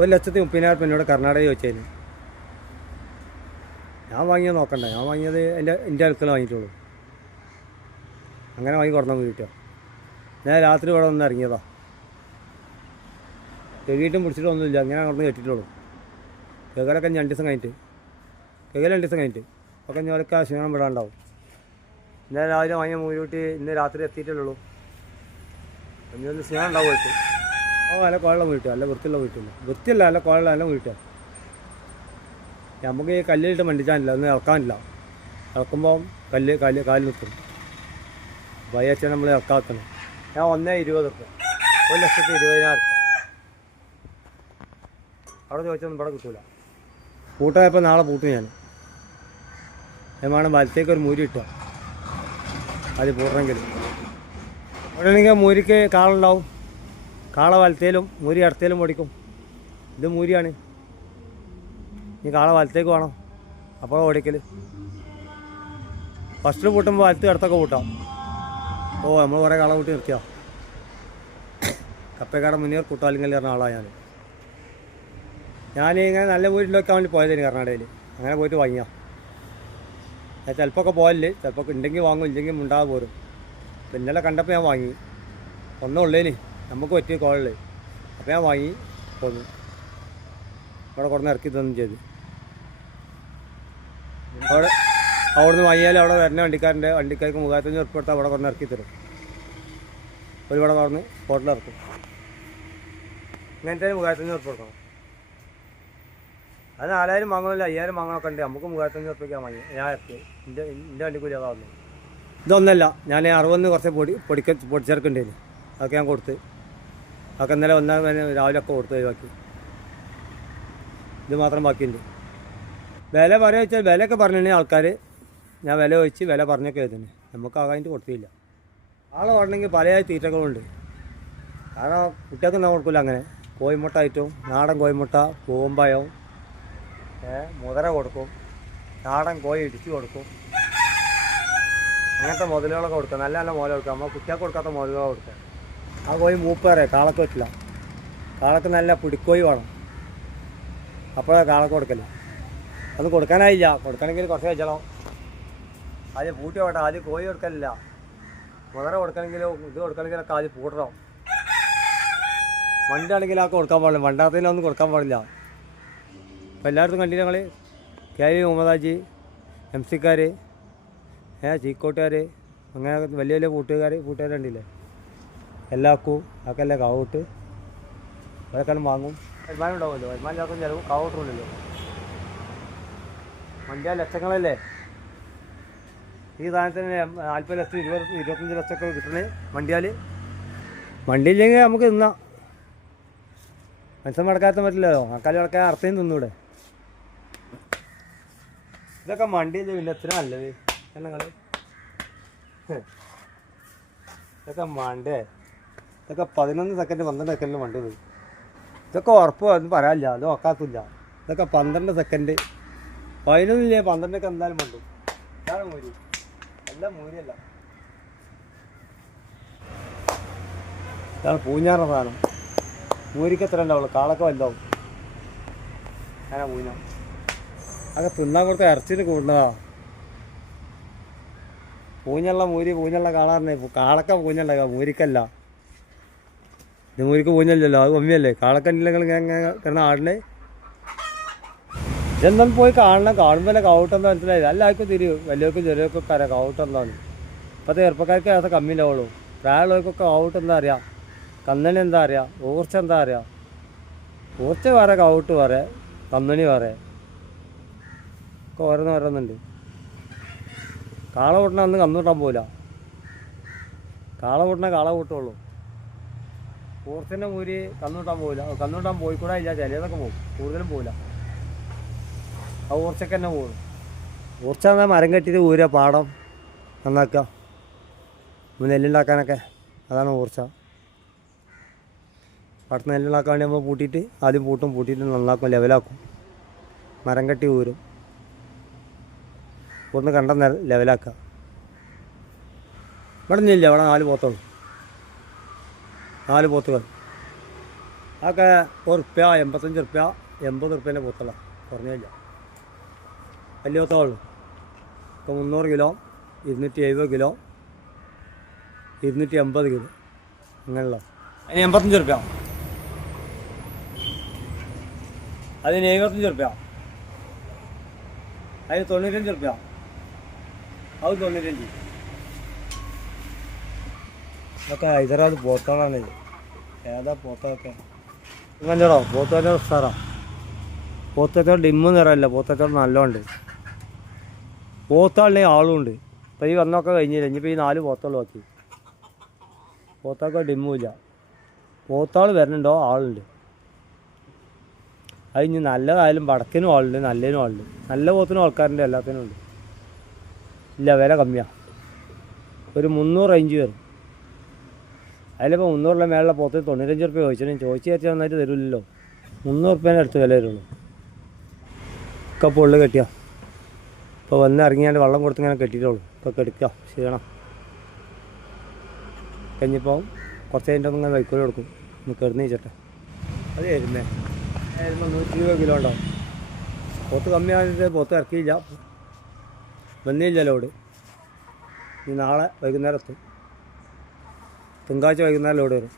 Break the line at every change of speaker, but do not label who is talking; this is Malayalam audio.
ഒരു ലക്ഷത്തി മുപ്പതിനായിരം എന്നോട് കർണാടക ചോദിച്ചായിരുന്നു. ഞാൻ വാങ്ങിയത് നോക്കണ്ട. ഞാൻ വാങ്ങിയത് എന്റെ എന്റെ അടുക്കൽ വാങ്ങിയിട്ടുള്ളൂ. അങ്ങനെ വാങ്ങി കൊടുത്താൽ വീട്ടോ ഞാൻ രാത്രി ഇവിടെ വന്ന് ഇറങ്ങിയതാ. കെകിയിട്ടും പിടിച്ചിട്ടൊന്നുമില്ല അങ്ങനെ അവിടെ നിന്ന് കെട്ടിയിട്ടുള്ളൂ. കെകലൊക്കെ രണ്ട് ദിവസം കഴിഞ്ഞിട്ട്. കെകൽ രണ്ട് ദിവസം കഴിഞ്ഞിട്ട്. ഒക്കെ ഞാനൊക്കെ ക്ഷീണം വിടാണ്ടാവും. ഞാൻ രാവിലെ വാങ്ങിയ മൂലൂട്ടി ഇന്ന് രാത്രി എത്തിയിട്ടുള്ളൂ ഇനി ഒന്ന് സ്നേഹം ഉണ്ടാവും ഓ നല്ല കുഴലുള്ള വീട്ടുക നല്ല വൃത്തിയുള്ള വീട്ടില്ല വൃത്തിയല്ല നല്ല കുഴലുള്ള നല്ല വീട്ടുക. നമുക്ക് ഈ കല്ലിലിട്ട് മണ്ടിച്ചാനില്ല ഒന്ന് ഇളക്കാനില്ല. ഇളക്കുമ്പോൾ കല്ല് കല്ല് കാലിൽ നിൽക്കും. വയ്യച്ച നമ്മൾ ഇളക്കാത്തണം ഞാൻ ഒന്നേ ഇരുപത് ഒരു ലക്ഷത്തി ഇരുപതിനായിരം അവിടെ ചോദിച്ചൊന്നും ഇവിടെ കിട്ടൂല. പൂട്ടായപ്പോൾ നാളെ പൂട്ടും ഞാൻ ഞാൻ വേണം വലത്തേക്ക് ഒരു മൂരി ഇട്ടുക അത് പൂട്ടണമെങ്കിൽ. അവിടെയാണെങ്കിൽ മൂരിക്ക് കാളുണ്ടാവും. കാള വലത്തേലും മൂരി ഇടത്തേലും ഓടിക്കും. ഇത് മൂരിയാണ്. ഇനി കാള വലത്തേക്ക് വേണം അപ്പോൾ ഓടിക്കൽ ഫസ്റ്റിൽ പൂട്ടുമ്പോൾ വലത്ത് ഇടത്തൊക്കെ പൂട്ടാം. ഓ നമ്മൾ കുറേ കാള കൂട്ടി നിർത്തിയാ? കപ്പേക്കാട മുന്നേർ കൂട്ടാലിങ്കൽ പറഞ്ഞ ആളാണ് ഞാൻ ഞാൻ ഇങ്ങനെ നല്ല വീട്ടിലൊക്കെ വേണ്ടി പോയതിന് കർണാടകയിൽ അങ്ങനെ പോയിട്ട് വാങ്ങിയാ. ഞാൻ ചിലപ്പോൾ ഒക്കെ പോയല്ലേ ചിലപ്പോൾ ഉണ്ടെങ്കിൽ വാങ്ങും ഇല്ലെങ്കിൽ മുണ്ടാതെ പോരും. അപ്പം കണ്ടപ്പോൾ ഞാൻ വാങ്ങി. ഒന്നേ ഉള്ളേന്. നമുക്ക് പറ്റിയ കോളിൽ അപ്പോൾ ഞാൻ വാങ്ങി പോന്നു അവിടെ കുറഞ്ഞ് ഇറക്കി തന്നു ചെയ്തു. അവിടെ അവിടുന്ന് വാങ്ങിയാൽ അവിടെ വരുന്ന വണ്ടിക്കാരന്റെ വണ്ടിക്കാർക്ക് മുഖാത്തഞ്ഞ് ഉറപ്പെടുത്താൽ അവിടെ കുറഞ്ഞ ഇറക്കി തരും. ഒരു ഇവിടെ കുറഞ്ഞ് ഹോട്ടലിൽ ഇറക്കും. ഇങ്ങനത്തെ മുഖാത്തഞ്ഞ് ഉറപ്പെടുക്കണം അത് നാലായിരം വാങ്ങുന്നില്ല അയ്യായിരം വാങ്ങണമൊക്കെ ഉണ്ട്. നമുക്ക് മൂവായിരത്തഞ്ഞൂറ് ഉറപ്പിക്കാൻ വാങ്ങി. ഞാൻ ഇറക്കി. എന്റെ എന്റെ വണ്ടി കൂലി അതാ വന്നു ഇതൊന്നല്ല ഞാൻ അറുപതിന് കുറച്ച് പൊടി പൊടിക്ക പൊടിച്ചേർക്കുണ്ടായിരുന്നു അതൊക്കെ ഞാൻ കൊടുത്ത്. അതൊക്കെ ഇന്നലെ ഒന്നാം രാവിലെ ഒക്കെ കൊടുത്ത് ഒഴിവാക്കി. ഇത് മാത്രം ബാക്കിയുണ്ട്. വില പറയുക വെച്ചാൽ വിലയൊക്കെ പറഞ്ഞിട്ടുണ്ടെങ്കിൽ ആൾക്കാർ ഞാൻ വില വെച്ച് വില പറഞ്ഞൊക്കെ എഴുതുന്നു. നമുക്ക് ആകാഞ്ഞിട്ട് കൊടുത്തില്ല. ആളെ ഓടണമെങ്കിൽ പല തീറ്റകളുണ്ട്. കാരണം കുട്ടികൾക്ക് കൊടുക്കില്ല അങ്ങനെ. കോയിമുട്ട ആയിട്ടും നാടൻ കോയിമുട്ട പൂമ്പായം മുതല കൊടുക്കും. നാടൻ കോഴി ഇടിച്ചു കൊടുക്കും. അങ്ങനത്തെ മുതലുകളൊക്കെ കൊടുക്കുക നല്ല നല്ല മുതൽ കൊടുക്കുക നമ്മൾ കുട്ടികൾക്ക് കൊടുക്കാത്ത മുതലുകൾ കൊടുക്കുക. ആ കോഴി മൂപ്പേറെ കാളക്ക് പറ്റില്ല. കാളക്ക് നല്ല പിടിക്കോഴി വേണം. അപ്പോഴാണ് കാളക്ക് കൊടുക്കൽ. അത് കൊടുക്കാനായില്ല. കൊടുക്കണമെങ്കിൽ കുറച്ച് വെച്ചോ ആദ്യം പൂട്ടി വേണ്ട ആദ്യം കോഴി കൊടുക്കലില്ല. മുതറ കൊടുക്കണമെങ്കിലോ ഇത് കൊടുക്കണമെങ്കിലൊക്കെ ആദ്യം പൂട്ടണം. വണ്ടാണെങ്കിൽ ആ കൊടുക്കാൻ പാടില്ല. വണ്ടാത്തതിലൊന്നും കൊടുക്കാൻ പാടില്ല. അപ്പോൾ എല്ലായിടത്തും കണ്ടില്ല ഞങ്ങൾ കെ വി മുഹമ്മദാജി എം സിക്കാർ ഏ ചീക്കോട്ടുകാർ അങ്ങനെ വലിയ വലിയ കൂട്ടുകാർ കൂട്ടുകാർ കണ്ടില്ലേ എല്ലാക്കും അതൊക്കെ അല്ലേ കാവൂട്ട്. അതൊക്കെ വാങ്ങും. വരുമാനം ഉണ്ടാവുമല്ലോ വരുമാനം ഇല്ലാത്ത ചിലവ് കാവൂട്ടുണ്ടല്ലോ വണ്ടിയാ ലക്ഷങ്ങളല്ലേ? ഈ സാധനത്തിന് നാൽപ്പത് ലക്ഷം ഇരുപത് ഇരുപത്തഞ്ച് ലക്ഷമൊക്കെ കിട്ടണേ വണ്ടിയാൽ വണ്ടിയില്ലെങ്കിൽ നമുക്ക് തിന്നാം. മനുഷ്യൻ മടക്കാത്ത പറ്റില്ലല്ലോ. ആൾക്കാർ മടക്കാൻ അർത്ഥം തിന്നൂടെ. ഇതൊക്കെ മണ്ടിയില്ല? പിന്നെ എത്ര നല്ലത്? എണ്ണങ്ങൾ ഇതൊക്കെ മണ്ടേ. ഇതൊക്കെ പതിനൊന്ന് സെക്കൻഡ് പന്ത്രണ്ട് സെക്കൻഡിൽ വണ്ടി പോയി ഇതൊക്കെ ഉറപ്പ് ഒന്നും പറയാനില്ല അത് ഒക്കാത്തില്ല ഇതൊക്കെ പന്ത്രണ്ട് സെക്കൻഡ് പതിനൊന്നില്ലേ പന്ത്രണ്ടൊക്കെ എന്തായാലും വണ്ടു ഇതാണ് മൂരി. എല്ലാം മൂരിയല്ല. ഇതാണ് പൂഞ്ഞാറ സാധനം. മൂരിക്ക് എത്ര ഉണ്ടാവുള്ളൂ? കാളൊക്കെ വലുതാവും. അങ്ങനെ പൂഞ്ഞ അതൊക്കെ തിന്നാൻ കൊടുത്ത ഇറച്ചിന് കൂടുന്നതാ. പൂഞ്ഞുള്ള മൂരി പൂഞ്ഞുള്ള കാളാറിനെ കാളൊക്കെ പൂഞ്ഞുള്ള മൂരിക്കല്ല. ഇത് പോയില്ലല്ലോ അത് മമ്മിയല്ലേ കാളക്കണ്ടില്ലെങ്കിൽ കാരണം ആടിനെ ഇതെന്താ പോയി കാണണം? കാണുമ്പോൾ തന്നെ കൗട്ടെന്താ മനസ്സിലായി. എല്ലാവർക്കും തിരിയും. വലിയവർക്കും ചെറിയവർക്കൊക്കെ അറിയാം കൗട്ടെന്താണ് ഇപ്പോഴത്തെ ചെറുപ്പക്കാർക്ക് അത് കമ്മിയിലാവുള്ളൂ. പ്രായമുള്ളവർക്കൊക്കെ കൗട്ട് എന്താ അറിയാം? കന്നണി എന്താ അറിയാം? ഊർച്ച എന്താ അറിയാം? ഊർച്ച വേറെ കൗട്ട് വേറെ കന്നണി വേറെ. ഒക്കെ ഓരോന്ന് ഓരോന്നുണ്ട്. കാള കൂട്ടണ അന്ന് കന്നുകൂട്ടാൻ പോകില്ല കാള കൂട്ടണ കാള കൂട്ടുള്ളൂ ഊർച്ചന്റെ മൂര് കന്നുകൂട്ടാൻ പോവില്ല. കന്നുകൂട്ടാൻ പോയിക്കൂടാ ഇല്ല ചിലതൊക്കെ പോകും കൂടുതലും പോവില്ല. ആ ഊർച്ചക്ക് തന്നെ പോകും ഊർച്ച എന്നാൽ മരം കെട്ടിയിട്ട് ഊര പാടം നന്നാക്കുക. നെല്ലുണ്ടാക്കാനൊക്കെ അതാണ് ഊർച്ച. പാടത്ത് നെല്ലുണ്ടാക്കാൻ വേണ്ടി നമ്മൾ പൂട്ടിയിട്ട് ആദ്യം പൂട്ടും പൂട്ടിയിട്ട് നന്നാക്കും ലെവലാക്കും. മരം കെട്ടി ഊരും. ഒന്ന് കണ്ട ലെവലാക്കുക. ഇവിടെ നിന്നില്ല ഇവിടെ നാല് പോത്തുള്ളൂ. നാല് പോത്തുകൾ. അതൊക്കെ ഉറുപ്പ്യ എൺപത്തഞ്ച് ഉറുപ്പ്യ എൺപത് ഉറുപ്പ്യന്റെ പോത്തുള്ള കുറഞ്ഞില്ല വലിയ പൂത്തളുള്ളൂ ഇപ്പോൾ മുന്നൂറ് കിലോ ഇരുന്നൂറ്റി എഴുപത് കിലോ ഇരുന്നൂറ്റി എൺപത് കിലോ. അങ്ങനെയുള്ള അതിന് എൺപത്തഞ്ച് ഉറുപ്പ്യ. അതിന് എഴുപത്തഞ്ച് ഉറുപ്പ്യ. അതിന് തൊണ്ണൂറ്റഞ്ച് ഉറുപ്പ്യ. അത് തൊണ്ണൂറ്റഞ്ച്. ഇതൊക്കെ ഹൈദരാബാദ് പോത്തോളാണ് ഇത്. ഏതാ പോത്തൊക്കെ ഇങ്ങനെയോ പോത്തോ സ്ഥലം പോത്തത്തോട് ഡിമ്മ് നിറമല്ല പോത്തത്തോട് നല്ലോണ്ട്. പോത്താളിനെ ആളുണ്ട്. ഇപ്പം ഈ വന്നൊക്കെ കഴിഞ്ഞില്ല? ഇനിയിപ്പോൾ ഈ നാല് പോത്തോളം ആക്കി പോത്തൊക്കെ ഡിമ്മുമില്ല പോത്താൾ വരുന്നുണ്ടോ ആളുണ്ട്. അത് ഇനി നല്ലതായാലും വടക്കിനും ആളുണ്ട് നല്ലതിനും ആളുണ്ട്. നല്ല പോത്തിനും ആൾക്കാരുണ്ട് എല്ലാത്തിനും ഉണ്ട്. ഇല്ല വില കമ്മിയാണ് ഒരു മുന്നൂറ് റേഞ്ച് വരും. അതിലിപ്പോൾ മുന്നൂറിലെ മേളിലെ പോത്ത് തൊണ്ണൂറ്റഞ്ച് റുപ്യ ചോദിച്ചാലും ചോദിച്ചു ചേർച്ചാൽ നന്നായിട്ട് തരില്ലല്ലോ. മുന്നൂറ് റുപ്യേന്റെ അടുത്ത് വില വരുള്ളൂ. ഒക്കെ പൊള്ളു കെട്ടിയ. ഇപ്പോൾ വന്ന് ഇറങ്ങിയാണ്ട് വെള്ളം കൊടുത്ത് ഇങ്ങനെ കെട്ടിയിട്ടുള്ളൂ ഇപ്പോൾ കെടുക്കുക ക്ഷീണം. കഴിഞ്ഞിപ്പോൾ കുറച്ച് കഴിഞ്ഞിട്ട് ഇങ്ങനെ വൈക്കോൽ കൊടുക്കും. ഒന്ന് കിടന്ന് വെച്ചിട്ട്. അത് എരുമ നൂറ്റി ഇരുപത് കിലോ ഉണ്ടാവും. പോത്ത് കമ്മിയായിട്ട് പോത്ത് ഇറക്കിയില്ല. വന്നില്ല ലോഡ് ഇനി നാളെ വൈകുന്നേരം എത്തും. തിങ്കളാഴ്ച വൈകുന്നേരം ലോഡ് വരും.